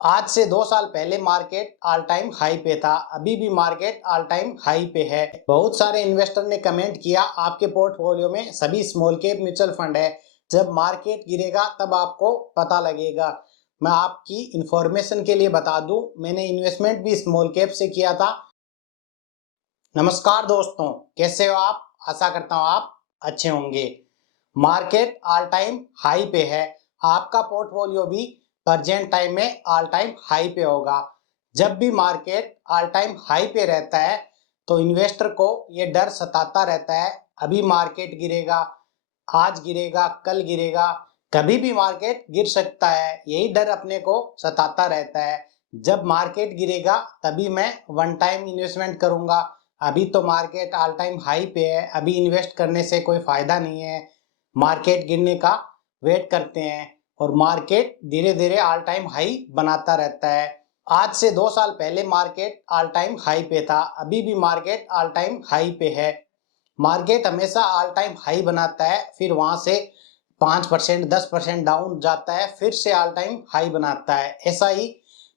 आज से 2 साल पहले मार्केट ऑल टाइम हाई पे था। अभी भी मार्केट ऑल टाइम हाई पे है। बहुत सारे इन्वेस्टर ने कमेंट किया आपके पोर्टफोलियो में सभी स्मॉल कैप म्यूचुअल फंड है, जब मार्केट गिरेगा तब आपको पता लगेगा। मैं आपकी इंफॉर्मेशन के लिए बता दूं, मैंने इन्वेस्टमेंट भी स्मॉल कैप से किया था। नमस्कार दोस्तों, कैसे हो आप? आशा करता हूं आप अच्छे होंगे। मार्केट ऑल टाइम हाई पे है। आपका पोर्टफोलियो भी प्रेजेंट टाइम में ऑल टाइम हाई पे होगा। जब भी मार्केट ऑल टाइम हाई पे रहता है तो इन्वेस्टर को ये डर सताता रहता है, अभी मार्केट गिरेगा, आज गिरेगा, कल गिरेगा, कभी भी मार्केट गिर सकता है। यही डर अपने को सताता रहता है। जब मार्केट गिरेगा तभी मैं वन टाइम इन्वेस्टमेंट करूंगा। अभी तो मार्केट ऑल टाइम हाई पे है, अभी इन्वेस्ट करने से कोई फायदा नहीं है। मार्केट गिरने का वेट करते हैं और मार्केट धीरे धीरे ऑल टाइम हाई बनाता रहता है। आज से 2 साल पहले मार्केट ऑल टाइम हाई पे था। अभी भी मार्केट ऑल टाइम हाई पे है। मार्केट हमेशा ऑल टाइम हाई बनाता है, फिर वहां से 5% 10% डाउन जाता है, फिर से ऑल टाइम हाई बनाता है। ऐसा ही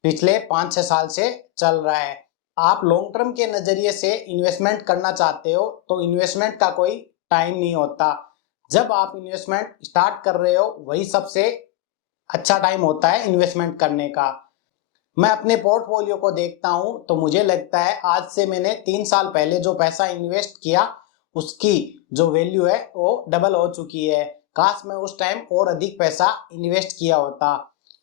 पिछले 5-6 साल से चल रहा है। आप लॉन्ग टर्म के नजरिए से इन्वेस्टमेंट करना चाहते हो तो इन्वेस्टमेंट का कोई टाइम नहीं होता। जब आप इन्वेस्टमेंट स्टार्ट कर रहे हो वही सबसे अच्छा टाइम होता है इन्वेस्टमेंट करने का। मैं अपने पोर्टफोलियो को देखता हूं तो मुझे लगता है आज से मैंने 3 साल पहले जो पैसा इन्वेस्ट किया उसकी जो वैल्यू है वो डबल हो चुकी है। काश मैं उस टाइम और अधिक पैसा इन्वेस्ट किया होता।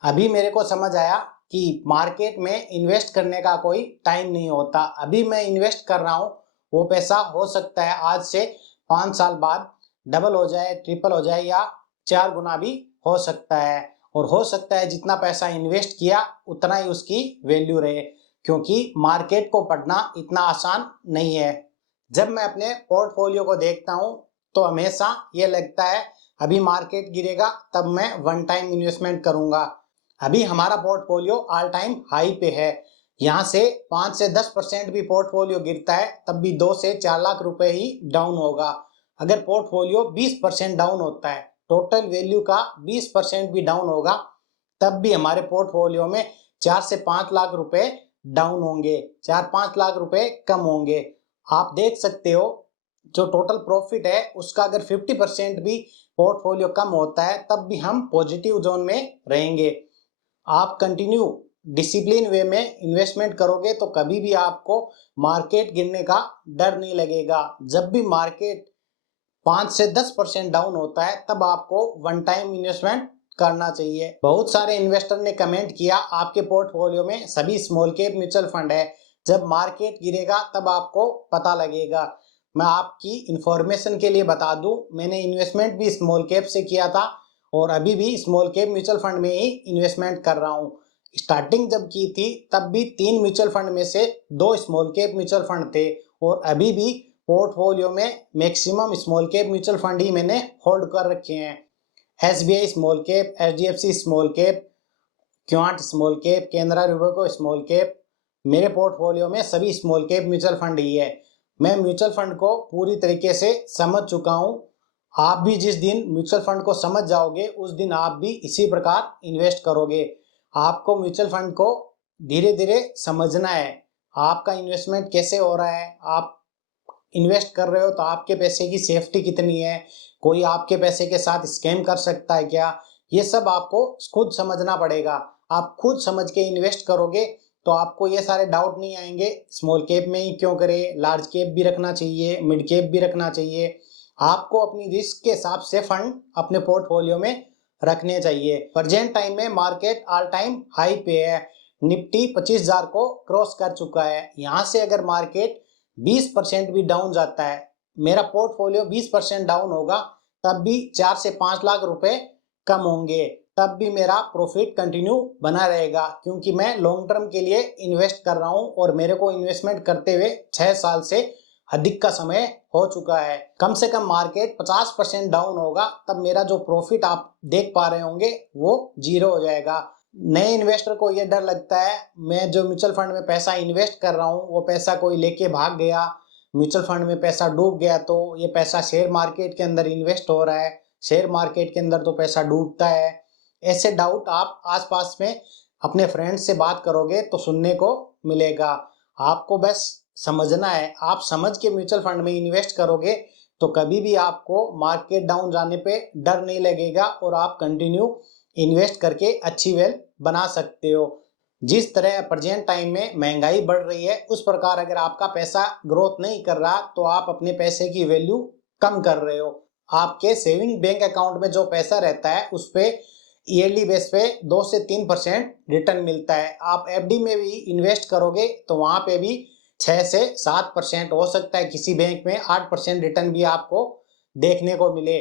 अभी मेरे को समझ आया कि मार्केट में इन्वेस्ट करने का कोई टाइम नहीं होता। अभी मैं इन्वेस्ट कर रहा हूँ, वो पैसा हो सकता है आज से 5 साल बाद डबल हो जाए, ट्रिपल हो जाए या 4 गुना भी हो सकता है। और हो सकता है जितना पैसा इन्वेस्ट किया उतना ही उसकी वैल्यू रहे, क्योंकि मार्केट को पढ़ना इतना आसान नहीं है। जब मैं अपने पोर्टफोलियो को देखता हूं तो हमेशा ये लगता है अभी मार्केट गिरेगा तब मैं वन टाइम इन्वेस्टमेंट करूंगा। अभी हमारा पोर्टफोलियो ऑल टाइम हाई पे है। यहाँ से 5 से 10% भी पोर्टफोलियो गिरता है तब भी 2 से 4 लाख रुपए ही डाउन होगा। अगर पोर्टफोलियो 20% डाउन होता है, टोटल वैल्यू का 20% भी डाउन होगा, तब भी हमारे पोर्टफोलियो में 4 से 5 लाख रुपए डाउन होंगे, 4-5 लाख रुपए कम होंगे। आप देख सकते हो जो टोटल प्रॉफिट है उसका अगर 50% भी पोर्टफोलियो कम होता है तब भी हम पॉजिटिव जोन में रहेंगे। आप कंटिन्यू डिसिप्लिन वे में इन्वेस्टमेंट करोगे तो कभी भी आपको मार्केट गिरने का डर नहीं लगेगा। जब भी मार्केट 5 से 10% डाउन होता है तब आपको वन टाइम इन्वेस्टमेंट करना चाहिए। बहुत सारे इन्वेस्टर ने कमेंट किया आपके पोर्टफोलियो में सभी स्मॉल कैप म्यूचुअल फंड है, जब मार्केट गिरेगा तब आपको पता लगेगा। मैं आपकी इंफॉर्मेशन के लिए बता दूं, मैंने इन्वेस्टमेंट भी स्मॉल कैप से किया था और अभी भी स्मॉल कैप म्यूचुअल फंड में ही इन्वेस्टमेंट कर रहा हूं। स्टार्टिंग जब की थी तब भी 3 म्यूचुअल फंड में से 2 स्मॉल कैप म्यूचुअल फंड थे और अभी भी पोर्टफोलियो में maximum small cap mutual fund ही मैंने होल्ड कर रखे हैं। SBI small cap, HDFC small cap, Quant small cap, Canara Robeco small cap, मेरे पोर्टफोलियो में सभी स्मॉल कैप म्यूचुअल फंड ही है। मैं म्यूचुअल फंड को पूरी तरीके से समझ चुका हूं। आप भी जिस दिन म्यूचुअल फंड को समझ जाओगे उस दिन आप भी इसी प्रकार इन्वेस्ट करोगे। आपको म्यूचुअल फंड को धीरे धीरे समझना है, आपका इन्वेस्टमेंट कैसे हो रहा है, आप इन्वेस्ट कर रहे हो तो आपके पैसे की सेफ्टी कितनी है, कोई आपके पैसे के साथ स्कैम कर सकता है क्या, ये सब आपको खुद समझना पड़ेगा। आप खुद समझ के इन्वेस्ट करोगे तो आपको ये सारे डाउट नहीं आएंगे स्मॉल कैप में ही क्यों करें, लार्ज कैप भी रखना चाहिए, मिड कैप भी रखना चाहिए। आपको अपनी रिस्क के हिसाब से फंड अपने पोर्टफोलियो में रखने चाहिए। प्रेजेंट टाइम में मार्केट ऑल टाइम हाई पे है। निफ्टी 25,000 को क्रॉस कर चुका है। यहाँ से अगर मार्केट 20% भी डाउन जाता है, मेरा पोर्टफोलियो 20% डाउन होगा तब भी 4 से 5 लाख रुपए कम होंगे, तब भी मेरा प्रॉफिट कंटिन्यू बना रहेगा, क्योंकि मैं लॉन्ग टर्म के लिए इन्वेस्ट कर रहा हूं और मेरे को इन्वेस्टमेंट करते हुए 6 साल से अधिक का समय हो चुका है। कम से कम मार्केट 50% डाउन होगा तब मेरा जो प्रॉफिट आप देख पा रहे होंगे वो जीरो हो जाएगा। नए इन्वेस्टर को ये डर लगता है मैं जो म्यूचुअल फंड में पैसा इन्वेस्ट कर रहा हूँ वो पैसा कोई लेके भाग गया, म्यूचुअल फंड में पैसा डूब गया तो ये पैसा शेयर मार्केट के अंदर इन्वेस्ट हो रहा है, शेयर मार्केट के अंदर तो पैसा डूबता है। ऐसे डाउट आप आसपास में अपने फ्रेंड्स से बात करोगे तो सुनने को मिलेगा। आपको बस समझना है, आप समझ के म्यूचुअल फंड में इन्वेस्ट करोगे तो कभी भी आपको मार्केट डाउन जाने पे डर नहीं लगेगा और आप कंटिन्यू इन्वेस्ट करके अच्छी वेल्थ बना सकते हो। जिस तरह प्रेजेंट टाइम में महंगाई बढ़ रही है उस प्रकार अगर आपका पैसा ग्रोथ नहीं कर रहा तो आप अपने पैसे की वैल्यू कम कर रहे हो। आपके सेविंग बैंक अकाउंट में जो पैसा रहता है उस पे ईयरली बेस पे 2 से 3% रिटर्न मिलता है। आप एफडी में भी इन्वेस्ट करोगे तो वहां पे भी 6 से 7% हो सकता है, किसी बैंक में 8% रिटर्न भी आपको देखने को मिले।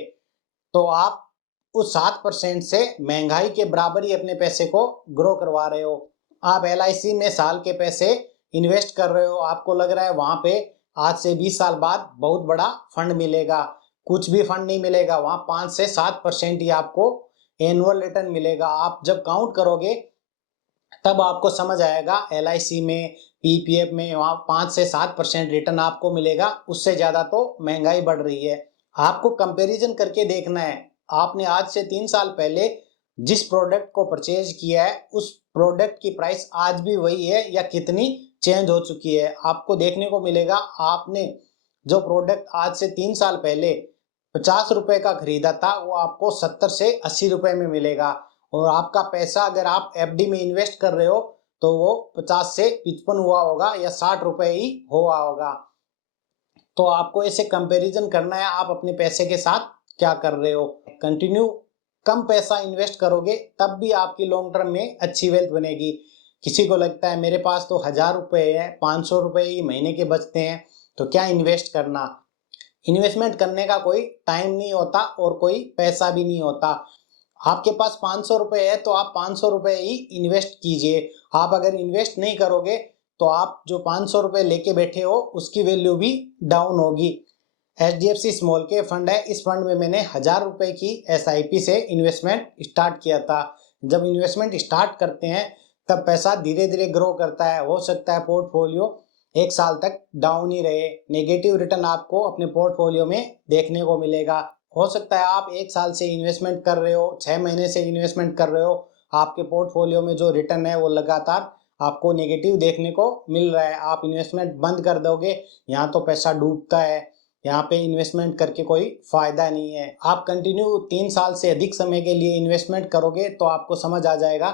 तो आप उस 7% से महंगाई के बराबर ही अपने पैसे को ग्रो करवा रहे हो। आप LIC में साल के पैसे इन्वेस्ट कर रहे हो, आपको लग रहा है वहां पे आज से 20 साल बाद बहुत बड़ा फंड मिलेगा। कुछ भी फंड नहीं मिलेगा, वहां 5 से 7% ही आपको एनुअल रिटर्न मिलेगा। आप जब काउंट करोगे तब आपको समझ आएगा LIC में, PPF में वहां 5 से 7% रिटर्न आपको मिलेगा, उससे ज्यादा तो महंगाई बढ़ रही है। आपको कंपैरिजन करके देखना है, आपने आज से 3 साल पहले जिस प्रोडक्ट को परचेज किया है उस प्रोडक्ट की प्राइस आज भी वही है या कितनी चेंज हो चुकी है। आपको देखने को मिलेगा आपने जो प्रोडक्ट आज से 3 साल पहले 50 रुपए का खरीदा था वो आपको 70 से 80 रुपए में मिलेगा, और आपका पैसा अगर आप एफडी में इन्वेस्ट कर रहे हो तो वो 50 से 55 हुआ होगा या 60 रुपए ही हुआ होगा। तो आपको ऐसे कंपैरिजन करना है आप अपने पैसे के साथ क्या कर रहे हो। कंटिन्यू कम पैसा इन्वेस्ट करोगे तब भी आपकी लॉन्ग टर्म में अच्छी वेल्थ बनेगी। किसी को लगता है मेरे पास तो 1000 रुपए है, 500 रुपए ही महीने के बचते हैं तो क्या इन्वेस्ट करना। इन्वेस्टमेंट करने का कोई टाइम नहीं होता और कोई पैसा भी नहीं होता। आपके पास 500 रुपए है तो आप 500 रुपए ही इन्वेस्ट कीजिए। आप अगर इन्वेस्ट नहीं करोगे तो आप जो 500 रुपए लेके बैठे हो उसकी वैल्यू भी डाउन होगी। HDFC स्मॉल के फंड है, इस फंड में मैंने 1000 रुपए की SIP से इन्वेस्टमेंट स्टार्ट किया था। जब इन्वेस्टमेंट स्टार्ट करते हैं तब पैसा धीरे धीरे ग्रो करता है। हो सकता है पोर्टफोलियो 1 साल तक डाउन ही रहे, नेगेटिव रिटर्न आपको अपने पोर्टफोलियो में देखने को मिलेगा। हो सकता है आप 1 साल से इन्वेस्टमेंट कर रहे हो, 6 महीने से इन्वेस्टमेंट कर रहे हो, आपके पोर्टफोलियो में जो रिटर्न है वो लगातार आपको नेगेटिव देखने को मिल रहा है। आप इन्वेस्टमेंट बंद कर दोगे, यहाँ तो पैसा डूबता है, यहाँ पे इन्वेस्टमेंट करके कोई फायदा नहीं है। आप कंटिन्यू 3 साल से अधिक समय के लिए इन्वेस्टमेंट करोगे तो आपको समझ आ जाएगा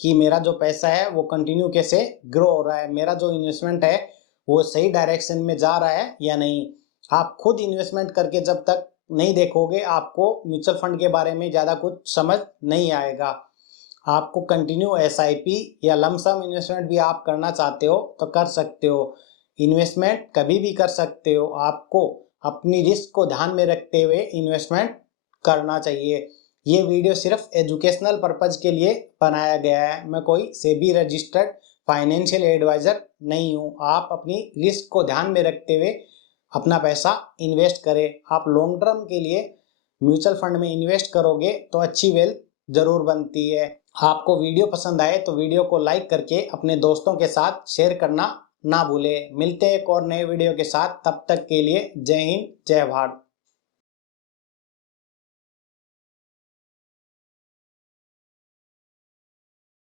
कि मेरा जो पैसा है वो कंटिन्यू कैसे ग्रो हो रहा है, मेरा जो इन्वेस्टमेंट है वो सही डायरेक्शन में जा रहा है या नहीं। आप खुद इन्वेस्टमेंट करके जब तक नहीं देखोगे आपको म्यूचुअल फंड के बारे में ज़्यादा कुछ समझ नहीं आएगा। आपको कंटिन्यू SIP या लमसम इन्वेस्टमेंट भी आप करना चाहते हो तो कर सकते हो। इन्वेस्टमेंट कभी भी कर सकते हो, आपको अपनी रिस्क को ध्यान में रखते हुए इन्वेस्टमेंट करना चाहिए। ये वीडियो सिर्फ एजुकेशनल पर्पज के लिए बनाया गया है, मैं कोई सेबी रजिस्टर्ड फाइनेंशियल एडवाइजर नहीं हूँ। आप अपनी रिस्क को ध्यान में रखते हुए अपना पैसा इन्वेस्ट करें। आप लॉन्ग टर्म के लिए म्यूचुअल फंड में इन्वेस्ट करोगे तो अच्छी वेल्थ जरूर बनती है। आपको वीडियो पसंद आए तो वीडियो को लाइक करके अपने दोस्तों के साथ शेयर करना ना भूलें। मिलते हैं एक और नए वीडियो के साथ, तब तक के लिए जय हिंद जय भारत।